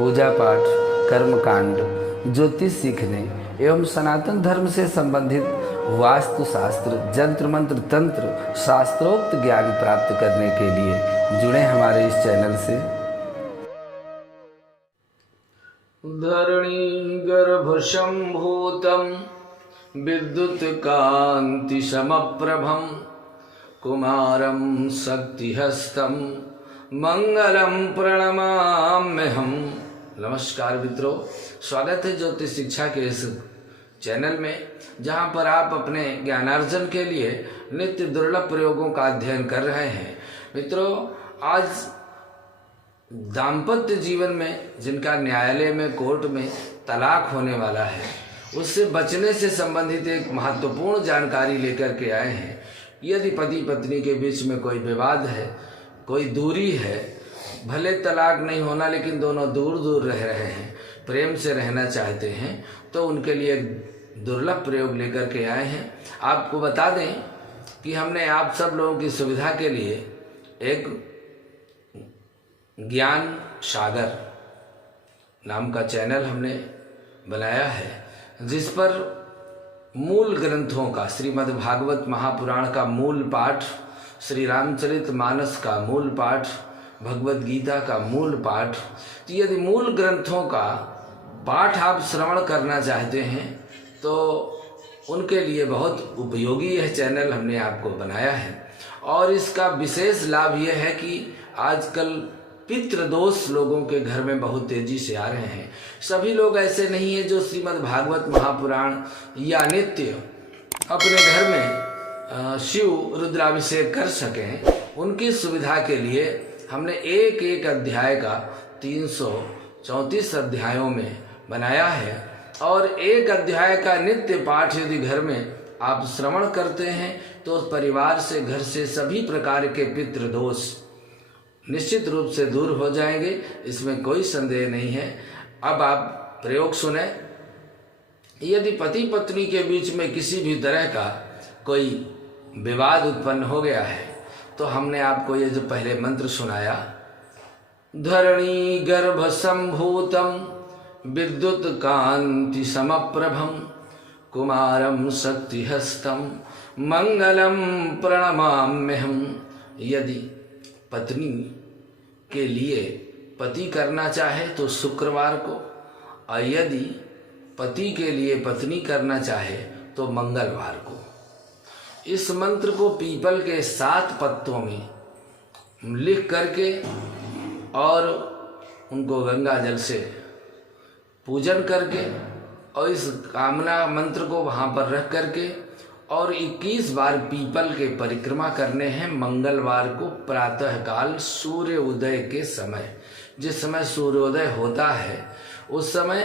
पूजा पाठ, कर्मकांड, ज्योतिष सीखने एवं सनातन धर्म से संबंधित वास्तु शास्त्र, जंत्र मंत्र, तंत्र, शास्त्रोक्त ज्ञान प्राप्त करने के लिए जुड़े हमारे इस चैनल से। धरणी गर्भशंभूतं विद्युत कांति समप्रभं कुमारं शक्तिहस्तं मंगलम प्रणमाम्यहम्। नमस्कार मित्रों, स्वागत है ज्योतिष शिक्षा के इस चैनल में, जहां पर आप अपने ज्ञानार्जन के लिए नित्य दुर्लभ प्रयोगों का अध्ययन कर रहे हैं। मित्रों, आज दाम्पत्य जीवन में जिनका न्यायालय में, कोर्ट में तलाक होने वाला है, उससे बचने से संबंधित एक महत्वपूर्ण जानकारी लेकर के आए हैं। यदि पति पत्नी के बीच में कोई विवाद है, कोई दूरी है, भले तलाक नहीं होना लेकिन दोनों दूर दूर रह रहे हैं, प्रेम से रहना चाहते हैं, तो उनके लिए एक दुर्लभ प्रयोग लेकर के आए हैं। आपको बता दें कि हमने आप सब लोगों की सुविधा के लिए एक ज्ञान सागर नाम का चैनल हमने बनाया है, जिस पर मूल ग्रंथों का, श्रीमद् भागवत महापुराण का मूल पाठ, श्री रामचरितमानस का मूल पाठ, भगवत गीता का मूल पाठ, तो यदि मूल ग्रंथों का पाठ आप श्रवण करना चाहते हैं तो उनके लिए बहुत उपयोगी यह चैनल हमने आपको बनाया है। और इसका विशेष लाभ यह है कि आजकल पितृदोष लोगों के घर में बहुत तेजी से आ रहे हैं। सभी लोग ऐसे नहीं हैं जो श्रीमद् भागवत महापुराण या नित्य अपने घर में शिव रुद्राभिषेक कर सकें। उनकी सुविधा के लिए हमने एक एक अध्याय का 334 अध्यायों में बनाया है, और एक अध्याय का नित्य पाठ यदि घर में आप श्रवण करते हैं तो परिवार से, घर से सभी प्रकार के पितृदोष निश्चित रूप से दूर हो जाएंगे, इसमें कोई संदेह नहीं है। अब आप प्रयोग सुने। यदि पति पत्नी के बीच में किसी भी तरह का कोई विवाद उत्पन्न हो गया है तो हमने आपको ये जो पहले मंत्र सुनाया, धरणी गर्भ संभूतम विद्युत कांति समप्रभम कुमारम शक्तिहस्तं मंगलम प्रणमाम्यहम्। यदि पत्नी के लिए पति करना चाहे तो शुक्रवार को, और यदि पति के लिए पत्नी करना चाहे तो मंगलवार को। इस मंत्र को पीपल के 7 पत्तों में लिख करके और उनको गंगा जल से पूजन करके और इस कामना मंत्र को वहाँ पर रख करके और 21 बार पीपल के परिक्रमा करने हैं मंगलवार को प्रातःकाल सूर्य उदय के समय। जिस समय सूर्योदय होता है उस समय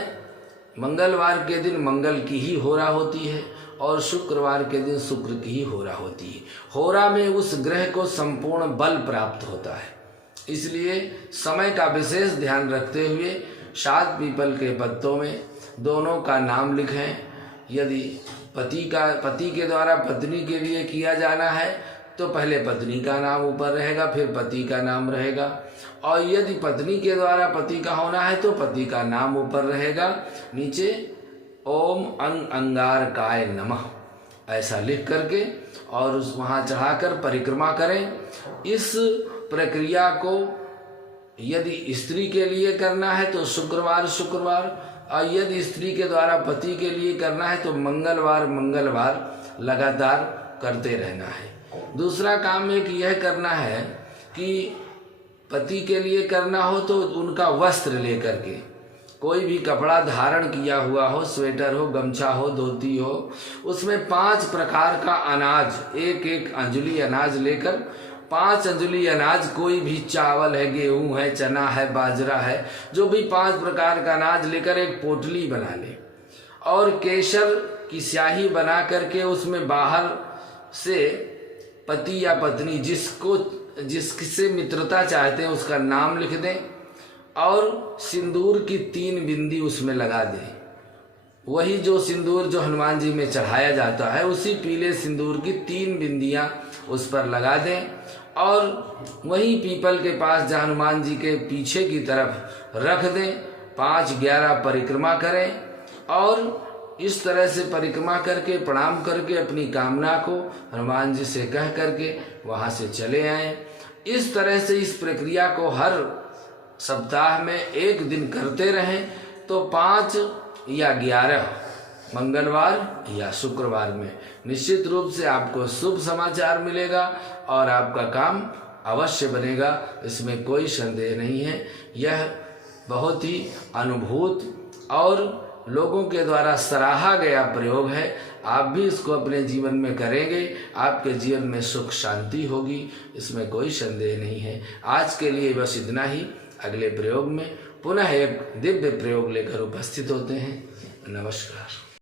मंगलवार के दिन मंगल की ही होरा होती है और शुक्रवार के दिन शुक्र की ही होरा होती है। होरा में उस ग्रह को संपूर्ण बल प्राप्त होता है, इसलिए समय का विशेष ध्यान रखते हुए 7 पीपल के पत्तों में दोनों का नाम लिखें। यदि पति के द्वारा पत्नी के लिए किया जाना है तो पहले पत्नी का नाम ऊपर रहेगा, फिर पति का नाम रहेगा, और यदि पत्नी के द्वारा पति का होना है तो पति का नाम ऊपर रहेगा, नीचे ओम अंगारकाय नमः ऐसा लिख करके और उस वहाँ चढ़ाकर परिक्रमा करें। इस प्रक्रिया को यदि स्त्री के लिए करना है तो शुक्रवार, और यदि स्त्री के द्वारा पति के लिए करना है तो मंगलवार लगातार करते रहना है। दूसरा काम एक यह करना है कि पति के लिए करना हो तो उनका वस्त्र लेकर के, कोई भी कपड़ा धारण किया हुआ हो, स्वेटर हो, गमछा हो, धोती हो, उसमें 5 प्रकार का अनाज, एक अंजलि अनाज लेकर 5 अंजलि अनाज, कोई भी चावल है, गेहूं है, चना है, बाजरा है, जो भी 5 प्रकार का अनाज लेकर एक पोटली बना ले और केसर की स्याही बना करके उसमें बाहर से पति या पत्नी जिससे मित्रता चाहते हैं उसका नाम लिख दें और सिंदूर की 3 बिंदी उसमें लगा दें। वही जो सिंदूर जो हनुमान जी में चढ़ाया जाता है, उसी पीले सिंदूर की 3 बिंदियां उस पर लगा दें और वहीं पीपल के पास जहाँ हनुमान जी के पीछे की तरफ रख दें 5-11 परिक्रमा करें और इस तरह से परिक्रमा करके प्रणाम करके अपनी कामना को हनुमान जी से कह करके वहाँ से चले आएं। इस तरह से इस प्रक्रिया को हर सप्ताह में 1 दिन करते रहें तो 5 या 11 मंगलवार या शुक्रवार में निश्चित रूप से आपको शुभ समाचार मिलेगा और आपका काम अवश्य बनेगा, इसमें कोई संदेह नहीं है। यह बहुत ही अनुभूत और लोगों के द्वारा सराहा गया प्रयोग है। आप भी इसको अपने जीवन में करेंगे, आपके जीवन में सुख शांति होगी, इसमें कोई संदेह नहीं है। आज के लिए बस इतना ही। अगले प्रयोग में पुनः एक दिव्य प्रयोग लेकर उपस्थित होते हैं। नमस्कार।